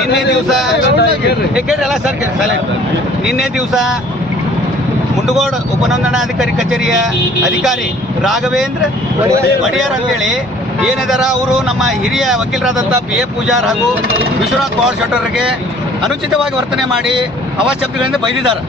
ನಿನ್ನೆ ದಿವಸ ನಿನ್ನೆ ದಿವಸ ಮುಂಡಗೋಡು ಉಪನೋಂದಣಾಧಿಕಾರಿ ಕಚೇರಿಯ ಅಧಿಕಾರಿ ರಾಘವೇಂದ್ರ ಮಡಿಯರ್ ಅಂತೇಳಿ ಏನಿದಾರ ಅವರು ನಮ್ಮ ಹಿರಿಯ ವಕೀಲರಾದಂತಹ ಪಿ ಎ ಪೂಜಾರ್ ಹಾಗೂ ವಿಶ್ವನಾಥ್ ಪವಾರ್ ಶೆಟ್ಟರ್ಗೆ ಅನುಚಿತವಾಗಿ ವರ್ತನೆ ಮಾಡಿ ಅವಶಬ್ದಗಳಿಂದ ಬೈದಿದ್ದಾರೆ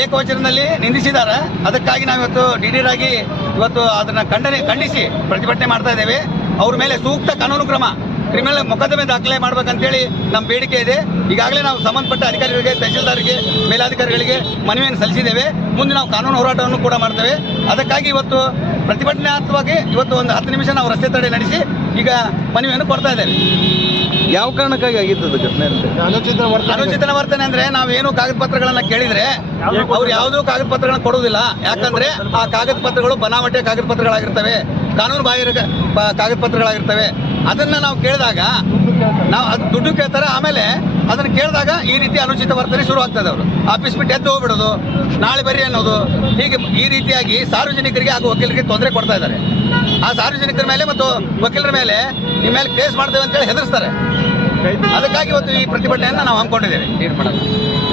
ಏಕವಚನದಲ್ಲಿ ನಿಂದಿಸಿದ್ದಾರೆ ಅದಕ್ಕಾಗಿ ನಾವು ಇವತ್ತು ಡಿಡಿರಾಗಿ ಇವತ್ತು ಅದನ್ನ ಖಂಡನೆ ಖಂಡಿಸಿ ಪ್ರತಿಭಟನೆ ಮಾಡ್ತಾ ಇದ್ದೇವೆ ಅವ್ರ ಮೇಲೆ ಸೂಕ್ತ ಕಾನೂನು ಕ್ರಮ ಕ್ರಿಮಿನಲ್ ಮೊಕದ್ದಮೆ ದಾಖಲೆ ಮಾಡ್ಬೇಕಂತ ಹೇಳಿ ನಮ್ಮ ಬೇಡಿಕೆ ಇದೆ ಈಗಾಗಲೇ ನಾವು ಸಂಬಂಧಪಟ್ಟ ಅಧಿಕಾರಿಗಳಿಗೆ ತಹಶೀಲ್ದಾರ್ಗೆ ಮೇಲಾಧಿಕಾರಿಗಳಿಗೆ ಮನವಿಯನ್ನು ಸಲ್ಲಿಸಿದ್ದೇವೆ ಮುಂದೆ ನಾವು ಕಾನೂನು ಹೋರಾಟವನ್ನು ಕೂಡ ಮಾಡ್ತೇವೆ ಅದಕ್ಕಾಗಿ ಇವತ್ತು ಆತ್ಮವಾಗಿ ಇವತ್ತು ಒಂದು ಹತ್ತು ನಿಮಿಷ ನಾವು ರಸ್ತೆ ತಡೆ ನಡೆಸಿ ಈಗ ಮನವಿಯನ್ನು ಕೊಡ್ತಾ ಇದ್ದೇವೆ ಯಾವ ಕಾರಣಕ್ಕಾಗಿ ಅನುಚಿತನ ವರ್ತನೆ ಅಂದ್ರೆ ನಾವೇನು ಕಾಗದ ಪತ್ರಗಳನ್ನ ಕೇಳಿದ್ರೆ ಅವ್ರು ಯಾವುದೂ ಕಾಗದ ಪತ್ರಗಳನ್ನ ಕೊಡುವುದಿಲ್ಲ ಯಾಕಂದ್ರೆ ಆ ಕಾಗದ ಪತ್ರಗಳು ಬನಾವಟೆ ಕಾಗದ ಪತ್ರಗಳಾಗಿರ್ತವೆ ಕಾನೂನು ಬಾಹಿರ ಕಾಗದ ಪತ್ರಗಳಾಗಿರ್ತವೆ ಅದನ್ನ ನಾವು ಕೇಳಿದಾಗ ನಾವು ಅದು ದುಡ್ಡು ಕೇಳ್ತಾರೆ ಆಮೇಲೆ ಅದನ್ನ ಕೇಳಿದಾಗ ಈ ರೀತಿ ಅನುಚಿತ ವರ್ತನೆ ಶುರು ಆಗ್ತದೆ ಅವರು ಆಫೀಸ್ ಬಿಟ್ಟು ಎದ್ದು ಹೋಗ್ಬಿಡೋದು ನಾಳೆ ಬರ್ರಿ ಅನ್ನೋದು ಹೀಗೆ ಈ ರೀತಿಯಾಗಿ ಸಾರ್ವಜನಿಕರಿಗೆ ಹಾಗೂ ವಕೀಲರಿಗೆ ತೊಂದರೆ ಕೊಡ್ತಾ ಇದ್ದಾರೆ ಆ ಸಾರ್ವಜನಿಕರ ಮೇಲೆ ಮತ್ತು ವಕೀಲರ ಮೇಲೆ ನಿಮ್ಮ ಮೇಲೆ ಕೇಸ್ ಮಾಡ್ತೇವೆ ಅಂತೇಳಿ ಹೆದರ್ಸ್ತಾರೆ ಅದಕ್ಕಾಗಿ ಇವತ್ತು ಈ ಪ್ರತಿಭಟನೆಯನ್ನ ನಾವು ಹಮ್ಮಿಕೊಂಡಿದ್ದೇವೆ